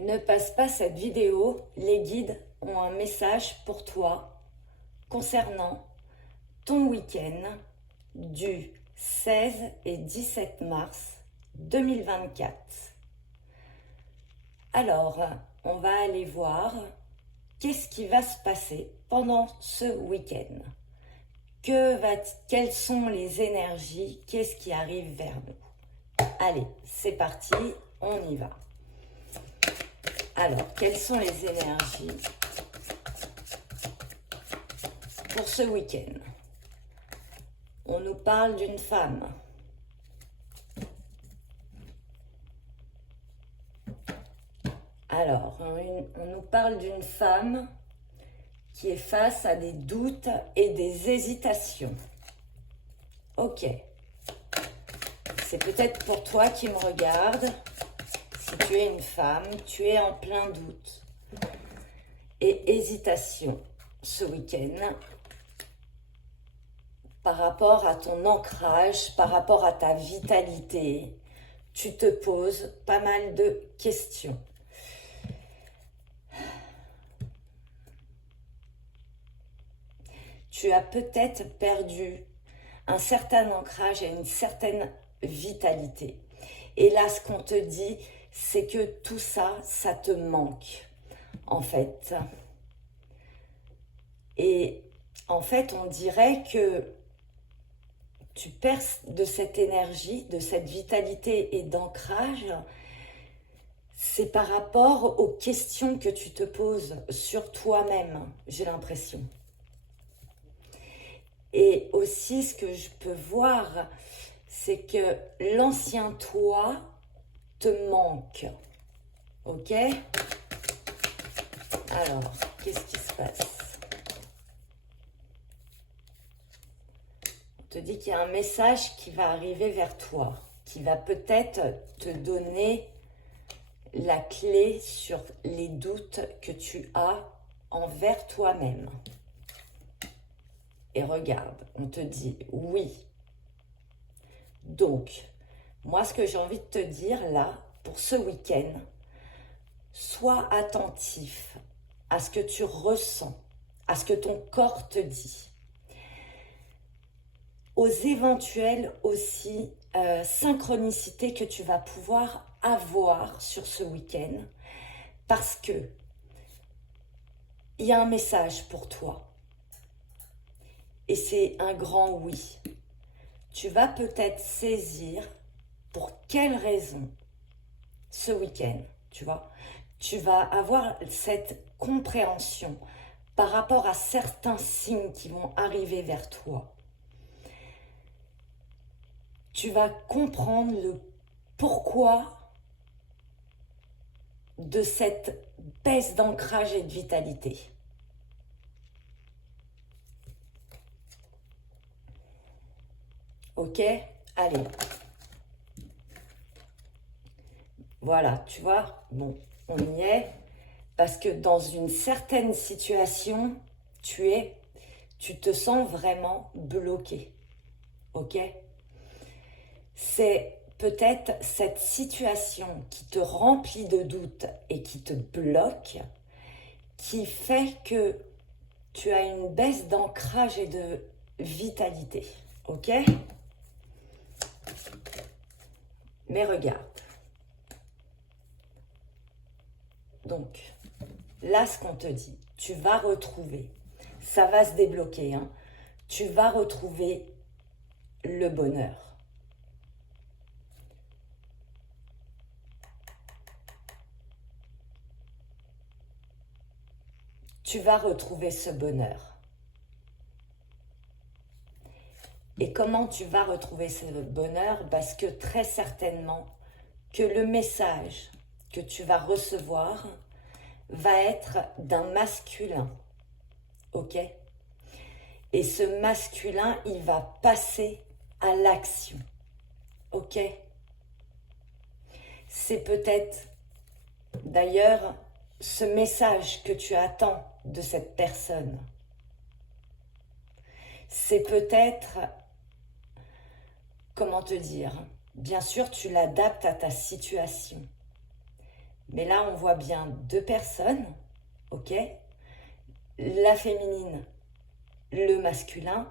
Ne passe pas cette vidéo, les guides ont un message pour toi concernant ton week-end du 16 et 17 mars 2024. Alors, on va aller voir qu'est-ce qui va se passer pendant ce week-end. Quelles sont les énergies, qu'est-ce qui arrive vers nous? Allez, c'est parti, on y va. Alors, quelles sont les énergies pour ce week-end? On nous parle d'une femme. Alors, on nous parle d'une femme qui est face à des doutes et des hésitations. Ok. C'est peut-être pour toi qui me regarde. Si tu es une femme, tu es en plein doute et hésitation ce week-end par rapport à ton ancrage, par rapport à ta vitalité. Tu te poses pas mal de questions. Tu as peut-être perdu un certain ancrage et une certaine vitalité. Et là, ce qu'on te dit, c'est que tout ça, ça te manque, en fait. Et en fait, on dirait que tu perds de cette énergie, de cette vitalité et d'ancrage. C'est par rapport aux questions que tu te poses sur toi-même, j'ai l'impression. Et aussi, ce que je peux voir, c'est que l'ancien toi te manque. Ok? Alors, qu'est-ce qui se passe? On te dit qu'il y a un message qui va arriver vers toi, qui va peut-être te donner la clé sur les doutes que tu as envers toi-même. Et regarde, on te dit oui. Donc, moi, ce que j'ai envie de te dire là, pour ce week-end, sois attentif à ce que tu ressens, à ce que ton corps te dit, aux éventuelles aussi synchronicités que tu vas pouvoir avoir sur ce week-end, parce que il y a un message pour toi. Et c'est un grand oui. Tu vas peut-être saisir pour quelle raison ce week-end, tu vois. Tu vas avoir cette compréhension par rapport à certains signes qui vont arriver vers toi. Tu vas comprendre le pourquoi de cette baisse d'ancrage et de vitalité. Ok? Allez. Voilà, tu vois, bon, on y est. Parce que dans une certaine situation, tu te sens vraiment bloqué. Ok? C'est peut-être cette situation qui te remplit de doutes et qui te bloque, qui fait que tu as une baisse d'ancrage et de vitalité. Ok? Mais regarde. Donc, là, ce qu'on te dit, tu vas retrouver, ça va se débloquer, hein, tu vas retrouver le bonheur. Tu vas retrouver ce bonheur. Et comment tu vas retrouver ce bonheur? Parce que très certainement que le message que tu vas recevoir va être d'un masculin. Ok? Et ce masculin, il va passer à l'action. Ok? C'est peut-être d'ailleurs ce message que tu attends de cette personne. C'est peut-être, comment te dire, bien sûr tu l'adaptes à ta situation, Mais là, on voit bien deux personnes, ok? La féminine, le masculin.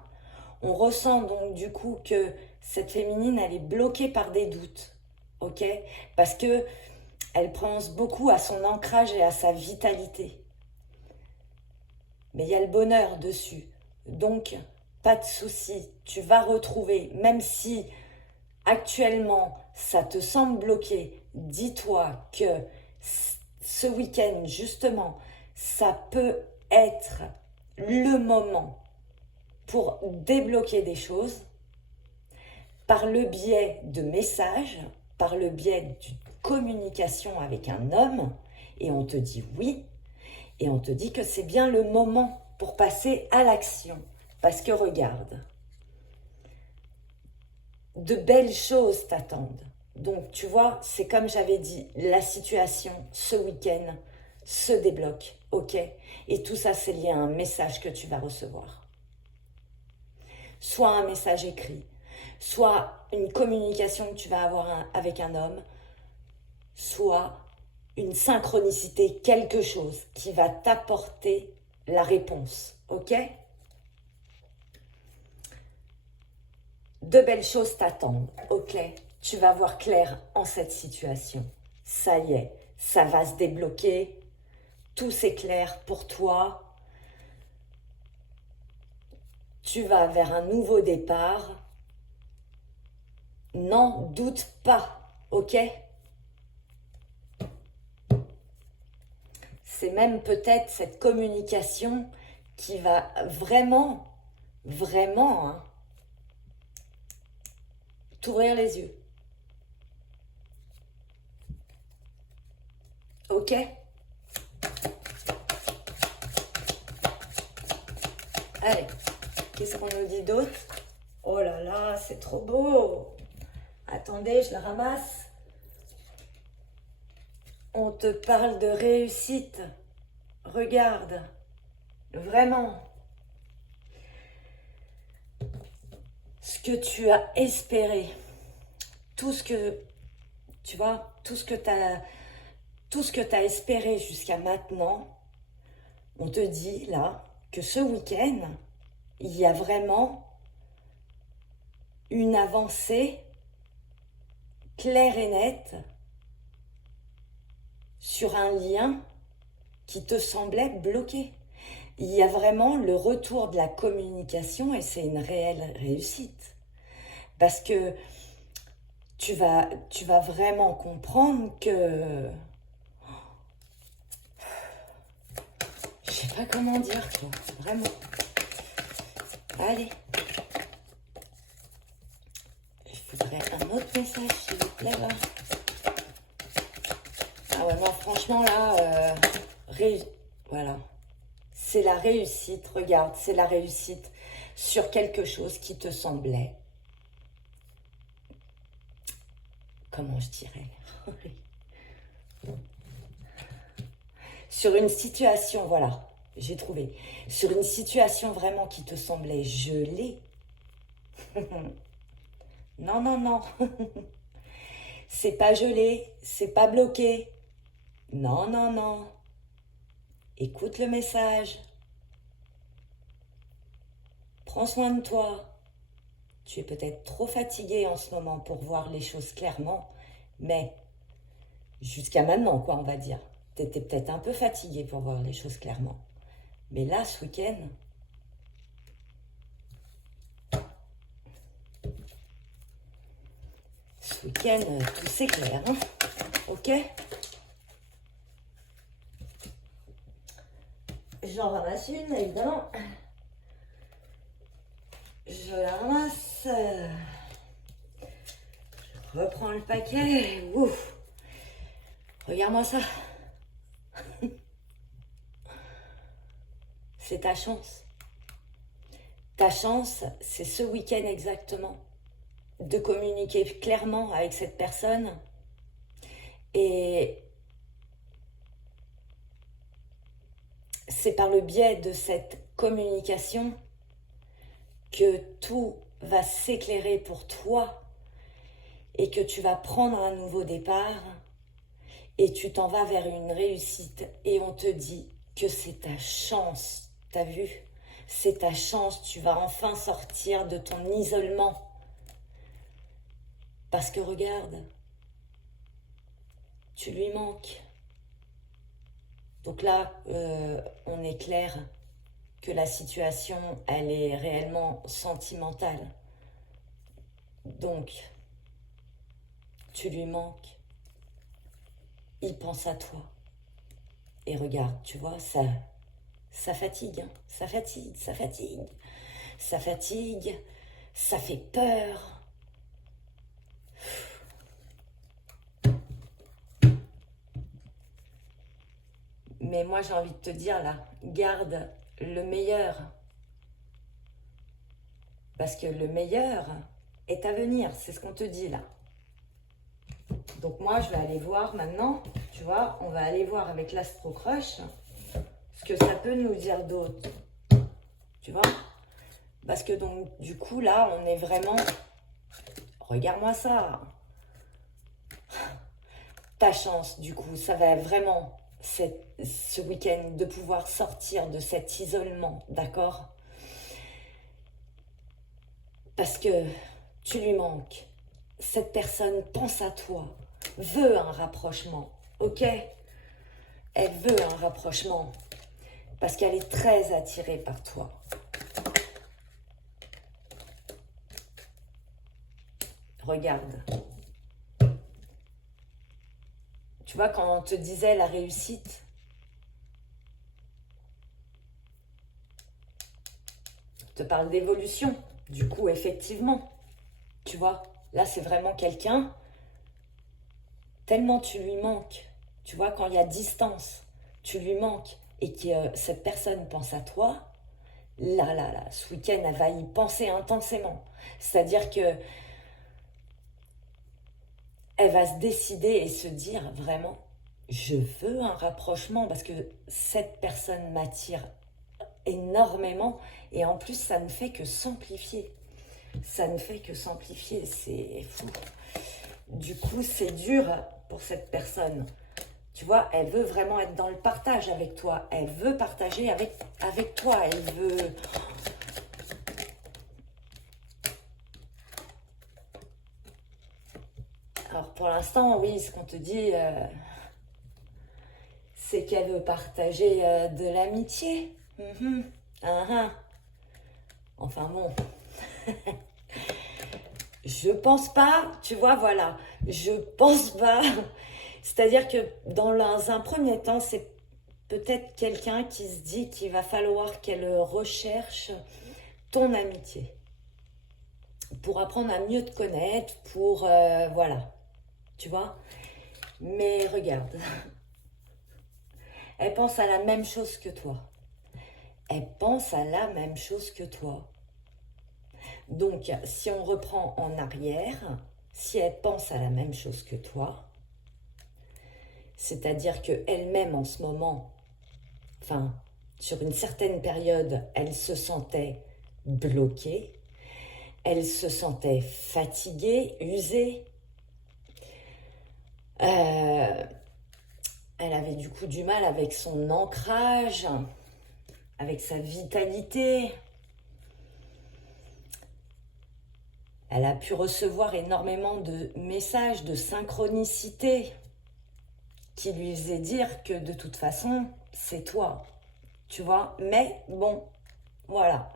On ressent donc du coup que cette féminine, elle est bloquée par des doutes, ok? Parce que elle pense beaucoup à son ancrage et à sa vitalité. Mais il y a le bonheur dessus. Donc, pas de souci, tu vas retrouver, même si actuellement ça te semble bloqué, dis-toi que ce week-end, justement, ça peut être le moment pour débloquer des choses par le biais de messages, par le biais d'une communication avec un homme, et on te dit oui, et on te dit que c'est bien le moment pour passer à l'action. Parce que regarde, de belles choses t'attendent. Donc tu vois, c'est comme j'avais dit, la situation ce week-end se débloque, ok? Et tout ça, c'est lié à un message que tu vas recevoir. Soit un message écrit, soit une communication que tu vas avoir avec un homme, soit une synchronicité, quelque chose qui va t'apporter la réponse, ok? De belles choses t'attendent, ok? Tu vas voir clair en cette situation. Ça y est, ça va se débloquer. Tout s'éclaire pour toi. Tu vas vers un nouveau départ. N'en doute pas, ok? C'est même peut-être cette communication qui va vraiment, vraiment hein, t'ouvrir les yeux. Ok? Allez, qu'est-ce qu'on nous dit d'autre? Oh là là, c'est trop beau! Attendez, je la ramasse. On te parle de réussite. Regarde, vraiment. Ce que tu as espéré, tout ce que, tu vois, tout ce que tu as espéré jusqu'à maintenant, on te dit là que ce week-end, il y a vraiment une avancée claire et nette sur un lien qui te semblait bloqué. Il y a vraiment le retour de la communication et c'est une réelle réussite. Parce que tu vas vraiment comprendre que... Je sais pas comment dire, quoi. Vraiment. Allez. Il faudrait un autre message, s'il vous plaît, là. Ah ouais, non, franchement, là, voilà. C'est la réussite, regarde, c'est la réussite sur quelque chose qui te semblait, comment je dirais, sur une situation, voilà, j'ai trouvé, sur une situation vraiment qui te semblait gelée. Non, non, non, c'est pas gelé, c'est pas bloqué. Non, non, non. Écoute le message. Prends soin de toi. Tu es peut-être trop fatigué en ce moment pour voir les choses clairement, mais jusqu'à maintenant, quoi, on va dire. Tu étais peut-être un peu fatigué pour voir les choses clairement. Mais là, ce week-end, tout s'éclaire, hein? Ok? J'en ramasse une, évidemment. Je la ramasse. Je reprends le paquet. Ouf. Regarde-moi ça. C'est ta chance. Ta chance, c'est ce week-end exactement. De communiquer clairement avec cette personne. Et c'est par le biais de cette communication que tout va s'éclairer pour toi et que tu vas prendre un nouveau départ et tu t'en vas vers une réussite et on te dit que c'est ta chance, t'as vu? C'est ta chance, tu vas enfin sortir de ton isolement. Parce que regarde, tu lui manques. Donc là, on est clair que la situation, elle est réellement sentimentale. Donc, tu lui manques. Il pense à toi. Et regarde, tu vois, ça fatigue, hein, ça fatigue, ça fatigue. Ça fatigue, ça fait peur. Mais moi, j'ai envie de te dire là, garde le meilleur. Parce que le meilleur est à venir, c'est ce qu'on te dit là. Donc moi, je vais aller voir maintenant, tu vois, on va aller voir avec l'Astro Crush ce que ça peut nous dire d'autre. Tu vois? Parce que donc, du coup, là, on est vraiment... Regarde-moi ça. Ta chance, du coup, ça va vraiment, ce week-end, de pouvoir sortir de cet isolement, d'accord? Parce que tu lui manques. Cette personne pense à toi, veut un rapprochement, ok? Elle veut un rapprochement parce qu'elle est très attirée par toi. Regarde. Tu vois, quand on te disait la réussite, je te parle d'évolution. Du coup, effectivement, tu vois, là, c'est vraiment quelqu'un, tellement tu lui manques. Tu vois, quand il y a distance, tu lui manques et que cette personne pense à toi, là, ce week-end, elle va y penser intensément. C'est-à-dire que elle va se décider et se dire vraiment, je veux un rapprochement parce que cette personne m'attire énormément et en plus, ça ne fait que s'amplifier. Ça ne fait que s'amplifier, c'est fou. Du coup, c'est dur pour cette personne. Tu vois, elle veut vraiment être dans le partage avec toi. Elle veut partager avec toi. Elle veut... Alors, pour l'instant, oui, ce qu'on te dit, c'est qu'elle veut partager de l'amitié. Enfin bon. Je pense pas, tu vois, voilà. Je pense pas. C'est-à-dire que dans un premier temps, c'est peut-être quelqu'un qui se dit qu'il va falloir qu'elle recherche ton amitié pour apprendre à mieux te connaître, pour... voilà, tu vois. Mais regarde, elle pense à la même chose que toi. Elle pense à la même chose que toi. Donc, si on reprend en arrière, si elle pense à la même chose que toi, c'est-à-dire qu'elle-même en ce moment, enfin, sur une certaine période, elle se sentait bloquée, elle se sentait fatiguée, usée. Elle avait du coup du mal avec son ancrage, avec sa vitalité. Elle a pu recevoir énormément de messages, de synchronicité qui lui faisaient dire que de toute façon, c'est toi, tu vois. Mais bon, voilà.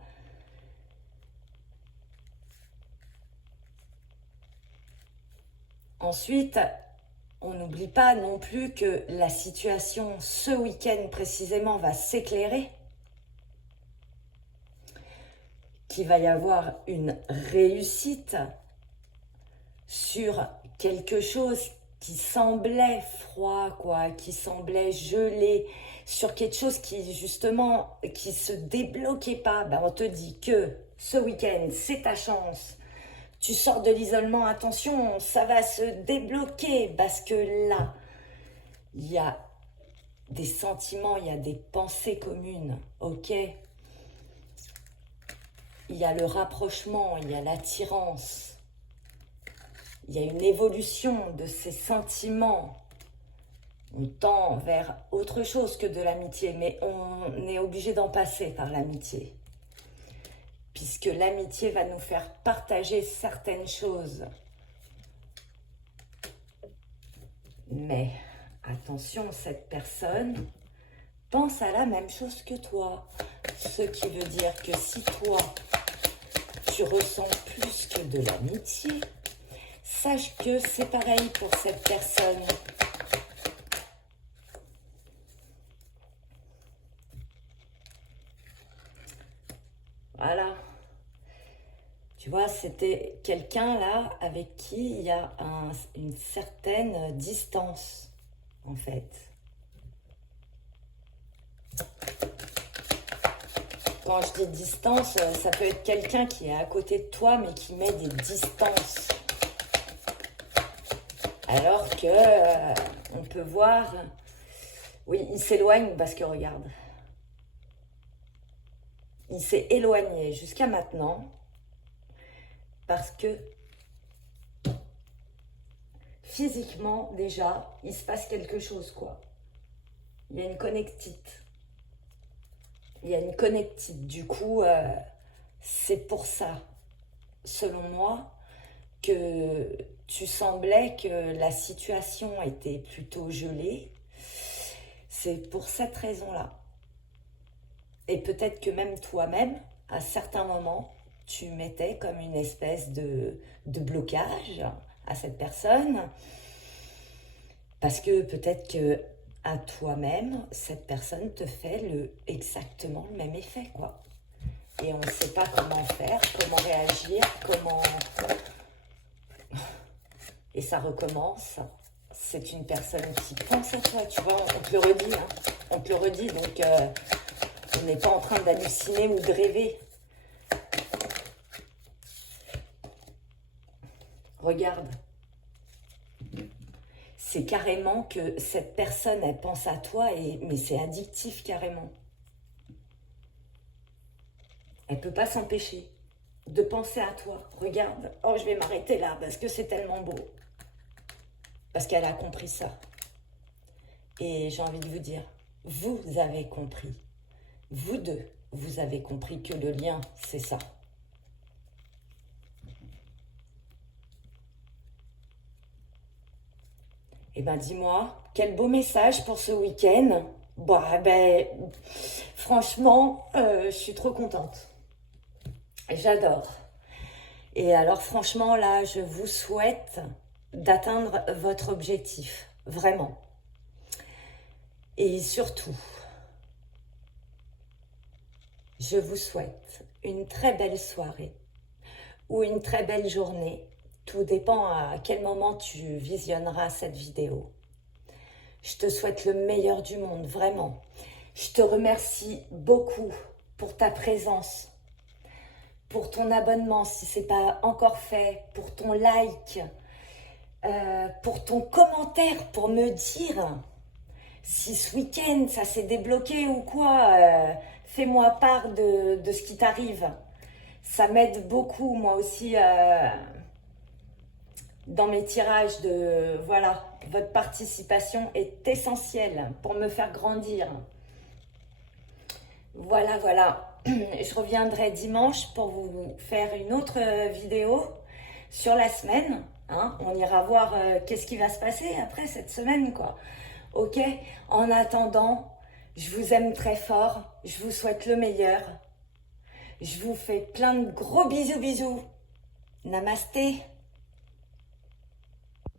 Ensuite, on n'oublie pas non plus que la situation, ce week-end précisément, va s'éclairer. Qu'il va y avoir une réussite sur quelque chose qui semblait froid, quoi, qui semblait gelé, sur quelque chose qui, justement, qui se débloquait pas. Ben, on te dit que ce week-end, c'est ta chance. Tu sors de l'isolement, attention, ça va se débloquer parce que là, il y a des sentiments, il y a des pensées communes, ok? Il y a le rapprochement, il y a l'attirance. Il y a une évolution de ces sentiments. On tend vers autre chose que de l'amitié, mais on est obligé d'en passer par l'amitié. Puisque l'amitié va nous faire partager certaines choses. Mais attention, cette personne pense à la même chose que toi. Ce qui veut dire que si toi, tu ressens plus que de l'amitié, sache que c'est pareil pour cette personne. Voilà. Tu vois, c'était quelqu'un là avec qui il y a une certaine distance, en fait. Quand je dis distance, ça peut être quelqu'un qui est à côté de toi, mais qui met des distances. Alors que on peut voir, oui, il s'éloigne parce que regarde, il s'est éloigné jusqu'à maintenant parce que physiquement déjà, il se passe quelque chose quoi. Il y a une connectite. Il y a une connectite. Du coup, c'est pour ça, selon moi, que tu semblais que la situation était plutôt gelée. C'est pour cette raison-là. Et peut-être que même toi-même, à certains moments, tu mettais comme une espèce de blocage à cette personne. Parce que peut-être que à toi-même, cette personne te fait exactement le même effet, quoi. Et on ne sait pas comment faire, comment réagir, comment... Et ça recommence. C'est une personne qui pense à toi, tu vois, on te le redit, hein. On te le redit, donc on n'est pas en train d'halluciner ou de rêver. Regarde. C'est carrément que cette personne, elle pense à toi, mais c'est addictif carrément. Elle ne peut pas s'empêcher de penser à toi. Regarde, oh je vais m'arrêter là parce que c'est tellement beau. Parce qu'elle a compris ça. Et j'ai envie de vous dire, vous avez compris. Vous deux, vous avez compris que le lien, c'est ça. Eh ben dis-moi, quel beau message pour ce week-end. Bah, ben, franchement, je suis trop contente. J'adore. Et alors franchement, là, je vous souhaite d'atteindre votre objectif. Vraiment. Et surtout, je vous souhaite une très belle soirée ou une très belle journée. Tout dépend à quel moment tu visionneras cette vidéo. Je te souhaite le meilleur du monde, vraiment. Je te remercie beaucoup pour ta présence, pour ton abonnement si ce n'est pas encore fait, pour ton like, pour ton commentaire, pour me dire si ce week-end ça s'est débloqué ou quoi. Fais-moi part de ce qui t'arrive. Ça m'aide beaucoup, moi aussi, dans mes tirages. Voilà, votre participation est essentielle pour me faire grandir. Voilà, voilà. Je reviendrai dimanche pour vous faire une autre vidéo sur la semaine. Hein. On ira voir qu'est-ce qui va se passer après cette semaine, quoi. Ok? En attendant, je vous aime très fort. Je vous souhaite le meilleur. Je vous fais plein de gros bisous, bisous. Namasté.